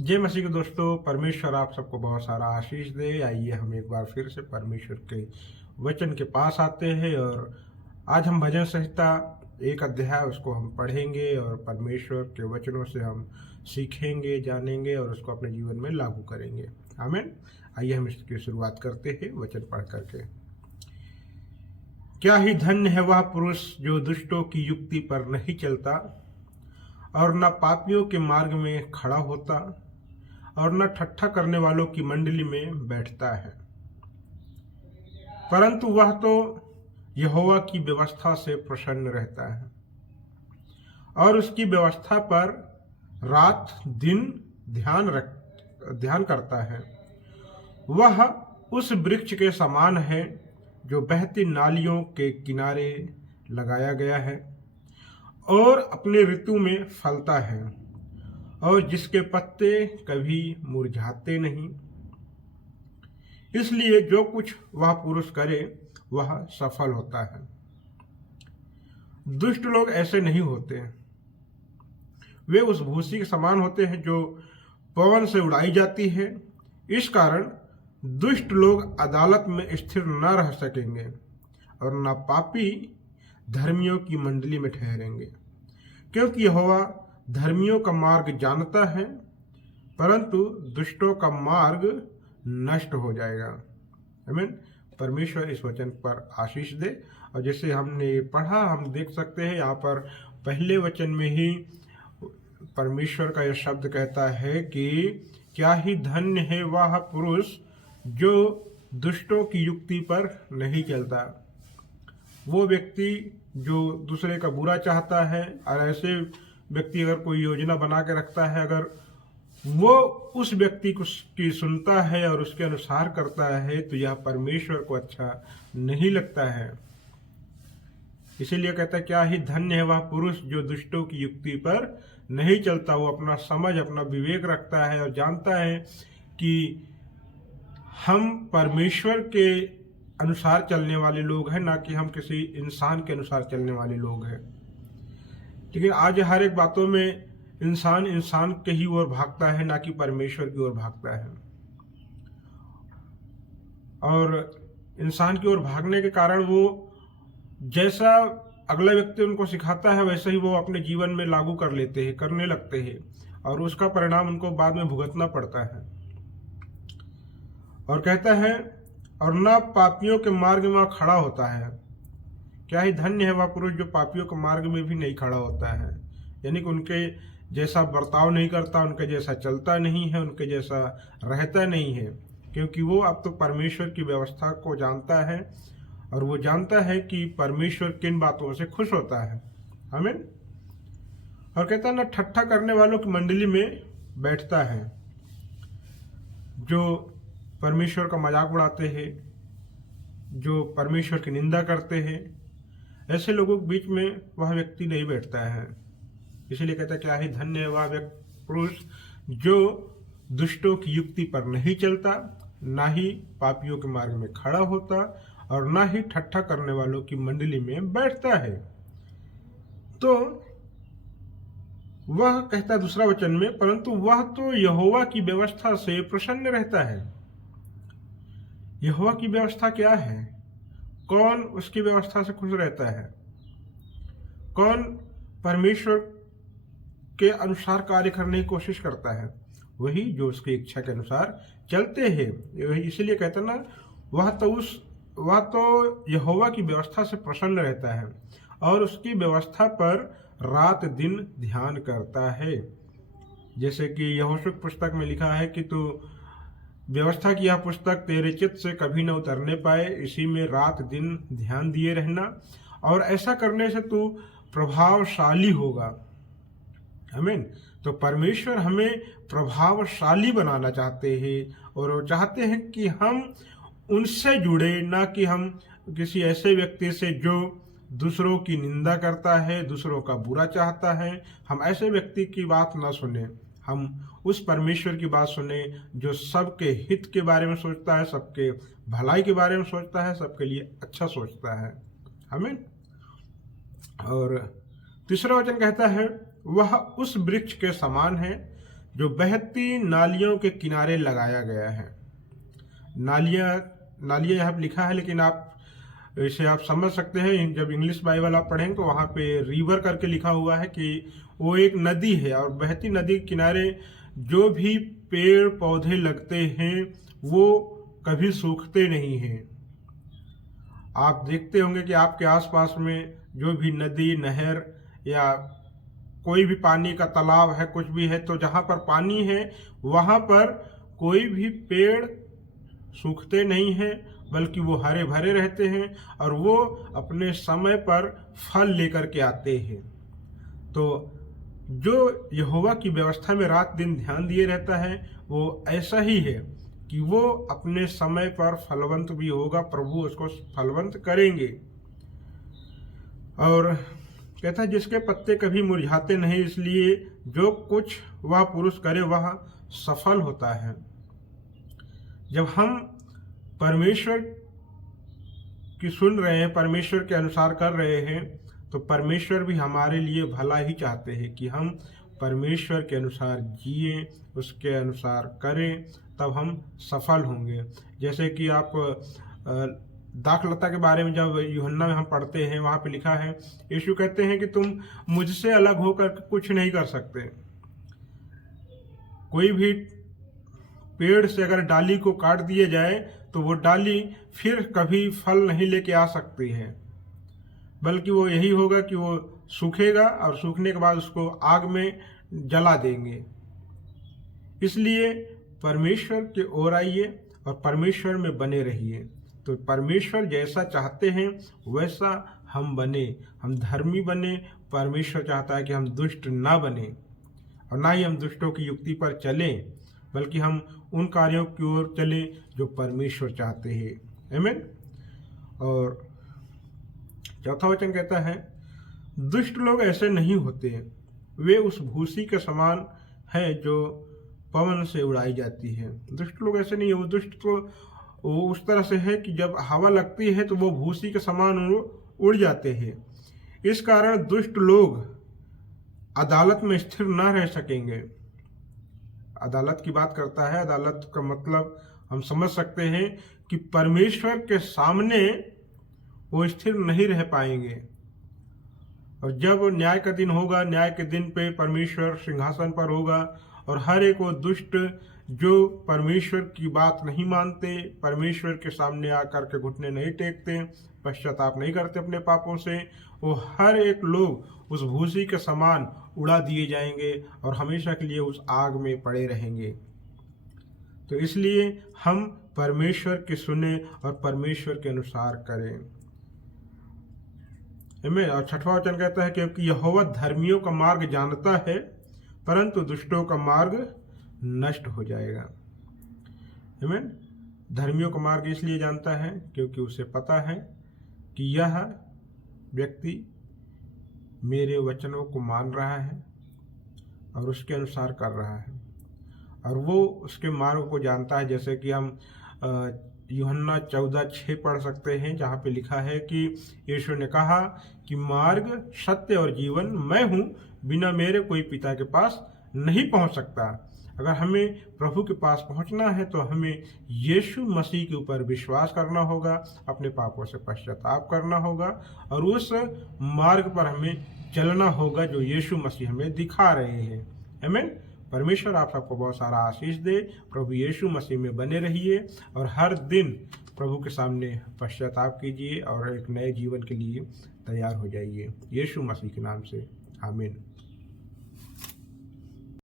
जय मसीह के दोस्तों, परमेश्वर आप सबको बहुत सारा आशीष दे। आइए हम एक बार फिर से परमेश्वर के वचन के पास आते हैं और आज हम भजन संहिता एक अध्याय उसको हम पढ़ेंगे और परमेश्वर के वचनों से हम सीखेंगे, जानेंगे और उसको अपने जीवन में लागू करेंगे। आमीन। आइए हम इसकी शुरुआत करते हैं वचन पढ़ करके। क्या ही धन्य है वह पुरुष जो दुष्टों की युक्ति पर नहीं चलता और न पापियों के मार्ग में खड़ा होता और न ठट्ठा करने वालों की मंडली में बैठता है, परंतु वह तो यहोवा की व्यवस्था से प्रसन्न रहता है और उसकी व्यवस्था पर रात दिन ध्यान करता है। वह उस वृक्ष के समान है जो बहती नालियों के किनारे लगाया गया है और अपने ऋतु में फलता है और जिसके पत्ते कभी मुरझाते नहीं। इसलिए जो कुछ वह पुरुष करे वह सफल होता है। दुष्ट लोग ऐसे नहीं होते, वे उस भूसी के समान होते हैं जो पवन से उड़ाई जाती है। इस कारण दुष्ट लोग अदालत में स्थिर न रह सकेंगे और न पापी धर्मियों की मंडली में ठहरेंगे, क्योंकि यहोवा धर्मियों का मार्ग जानता है परंतु दुष्टों का मार्ग नष्ट हो जाएगा। आमीन। परमेश्वर इस वचन पर आशीष दे। और जैसे हमने पढ़ा, हम देख सकते हैं यहाँ पर पहले वचन में ही परमेश्वर का यह शब्द कहता है कि क्या ही धन्य है वह पुरुष जो दुष्टों की युक्ति पर नहीं चलता। वो व्यक्ति जो दूसरे का बुरा चाहता है और ऐसे व्यक्ति अगर कोई योजना बना के रखता है, अगर वो उस व्यक्ति को की सुनता है और उसके अनुसार करता है तो यह परमेश्वर को अच्छा नहीं लगता है। इसीलिए कहता है क्या ही धन्य है वह पुरुष जो दुष्टों की युक्ति पर नहीं चलता। वो अपना समझ, अपना विवेक रखता है और जानता है कि हम परमेश्वर के अनुसार चलने वाले लोग हैं, ना कि हम किसी इंसान के अनुसार चलने वाले लोग हैं। लेकिन आज हर एक बातों में इंसान के ही ओर भागता है, ना कि परमेश्वर की ओर भागता है। और इंसान की ओर भागने के कारण वो जैसा अगला व्यक्ति उनको सिखाता है वैसे ही वो अपने जीवन में लागू कर लेते हैं, करने लगते हैं और उसका परिणाम उनको बाद में भुगतना पड़ता है। और कहता है और न पापियों के मार्ग में खड़ा होता है। क्या ही धन्य है वह पुरुष जो पापियों के मार्ग में भी नहीं खड़ा होता है, यानी कि उनके जैसा बर्ताव नहीं करता, उनके जैसा चलता नहीं है, उनके जैसा रहता नहीं है, क्योंकि वो अब तो परमेश्वर की व्यवस्था को जानता है और वो जानता है कि परमेश्वर किन बातों से खुश होता है। आमीन। और कहता है ना ठट्ठा करने वालों की मंडली में बैठता है। जो परमेश्वर का मजाक उड़ाते हैं, जो परमेश्वर की निंदा करते हैं, ऐसे लोगों के बीच में वह व्यक्ति नहीं बैठता है। इसलिए कहता है क्या ही धन्य है वह पुरुष जो दुष्टों की युक्ति पर नहीं चलता, ना ही पापियों के मार्ग में खड़ा होता और ना ही ठट्ठा करने वालों की मंडली में बैठता है। तो वह कहता है दूसरा वचन में, परंतु वह तो यहोवा की व्यवस्था से प्रसन्न रहता है। यहोवा की व्यवस्था क्या है? कौन उसकी व्यवस्था से खुश रहता है? कौन परमेश्वर के अनुसार कार्य करने की कोशिश करता है? वही जो उसकी इच्छा के अनुसार चलते हैं। इसलिए कहते ना वह तो यहोवा की व्यवस्था से प्रसन्न रहता है और उसकी व्यवस्था पर रात दिन ध्यान करता है। जैसे कि यहोशू पुस्तक में लिखा है कि तू व्यवस्था की यह पुस्तक तेरे चित्त से कभी न उतरने पाए, इसी में रात दिन ध्यान दिए रहना और ऐसा करने से तू प्रभावशाली होगा। आमीन। तो परमेश्वर हमें प्रभावशाली बनाना चाहते हैं और वो चाहते हैं कि हम उनसे जुड़े, ना कि हम किसी ऐसे व्यक्ति से जो दूसरों की निंदा करता है, दूसरों का बुरा चाहता है। हम ऐसे व्यक्ति की बात ना सुने, हम उस परमेश्वर की बात सुने जो सबके हित के बारे में सोचता है, सबके भलाई के बारे में सोचता है, सबके लिए अच्छा सोचता है। आमीन। और तीसरा वचन कहता है वह उस वृक्ष के समान है जो बहती नालियों के किनारे लगाया गया है। नालियाँ यहाँ पे लिखा है, लेकिन आप इसे आप समझ सकते हैं, जब इंग्लिश बाइबल आप पढ़ेंगे तो वहाँ पे रिवर करके लिखा हुआ है कि वो एक नदी है, और बहती नदी के किनारे जो भी पेड़ पौधे लगते हैं वो कभी सूखते नहीं हैं। आप देखते होंगे कि आपके आसपास में जो भी नदी, नहर या कोई भी पानी का तालाब है, कुछ भी है, तो जहाँ पर पानी है वहाँ पर कोई भी पेड़ सूखते नहीं हैं, बल्कि वो हरे भरे रहते हैं और वो अपने समय पर फल लेकर के आते हैं। तो जो यहोवा की व्यवस्था में रात दिन ध्यान दिए रहता है वो ऐसा ही है कि वो अपने समय पर फलवंत भी होगा, प्रभु उसको फलवंत करेंगे। और कहता है जिसके पत्ते कभी मुरझाते नहीं, इसलिए जो कुछ वह पुरुष करे वह सफल होता है। जब हम परमेश्वर की सुन रहे हैं, परमेश्वर के अनुसार कर रहे हैं, तो परमेश्वर भी हमारे लिए भला ही चाहते हैं कि हम परमेश्वर के अनुसार जिए, उसके अनुसार करें, तब हम सफल होंगे। जैसे कि आप दाखलता के बारे में जब यूहन्ना में हम पढ़ते हैं, वहाँ पे लिखा है, यीशु कहते हैं कि तुम मुझसे अलग होकर कुछ नहीं कर सकते। कोई भी पेड़ से अगर डाली को काट दिए जाए तो वो डाली फिर कभी फल नहीं लेके आ सकती है, बल्कि वो यही होगा कि वो सूखेगा और सूखने के बाद उसको आग में जला देंगे। इसलिए परमेश्वर की ओर आइए और परमेश्वर में बने रहिए, तो परमेश्वर जैसा चाहते हैं वैसा हम बने, हम धर्मी बने। परमेश्वर चाहता है कि हम दुष्ट ना बने और ना ही हम दुष्टों की युक्ति पर चलें, बल्कि हम उन कार्यों की ओर चलें जो परमेश्वर चाहते हैं। आमीन। और चौथा वचन कहता है, दुष्ट लोग ऐसे नहीं होते, वे उस भूसी के समान है जो पवन से उड़ाई जाती है। दुष्ट लोग ऐसे नहीं है, वो दुष्ट तो वो उस तरह से है कि जब हवा लगती है तो वो भूसी के समान उड़ जाते हैं। इस कारण दुष्ट लोग अदालत में स्थिर न रह सकेंगे। अदालत की बात करता है, अदालत का मतलब हम समझ सकते हैं कि परमेश्वर के सामने वो स्थिर नहीं रह पाएंगे। और जब न्याय का दिन होगा, न्याय के दिन पे परमेश्वर सिंहासन पर होगा और हर एक वो दुष्ट जो परमेश्वर की बात नहीं मानते, परमेश्वर के सामने आकर के घुटने नहीं टेकते, पश्चाताप नहीं करते अपने पापों से, वो हर एक लोग उस भूसी के समान उड़ा दिए जाएंगे और हमेशा के लिए उस आग में पड़े रहेंगे। तो इसलिए हम परमेश्वर की सुने और परमेश्वर के अनुसार करें। और छठवां वचन कहता है, क्योंकि यहोवा धर्मियों का मार्ग जानता है, परंतु दुष्टों का मार्ग नष्ट हो जाएगा। आमीन। धर्मियों का मार्ग इसलिए जानता है क्योंकि उसे पता है कि यह व्यक्ति मेरे वचनों को मान रहा है और उसके अनुसार कर रहा है, और वो उसके मार्ग को जानता है। जैसे कि हम यूहन्ना 14:6 पढ़ सकते हैं, जहाँ पे लिखा है कि यीशु ने कहा कि मार्ग, सत्य और जीवन मैं हूँ, बिना मेरे कोई पिता के पास नहीं पहुँच सकता। अगर हमें प्रभु के पास पहुँचना है तो हमें यीशु मसीह के ऊपर विश्वास करना होगा, अपने पापों से पश्चाताप करना होगा और उस मार्ग पर हमें चलना होगा जो यीशु मसीह हमें दिखा रहे हैं। आमीन। परमेश्वर आप सबको बहुत सारा आशीष दे। प्रभु यीशु मसीह में बने रहिए और हर दिन प्रभु के सामने पश्चाताप कीजिए और एक नए जीवन के लिए तैयार हो जाइए। यीशु मसीह के नाम से आमीन।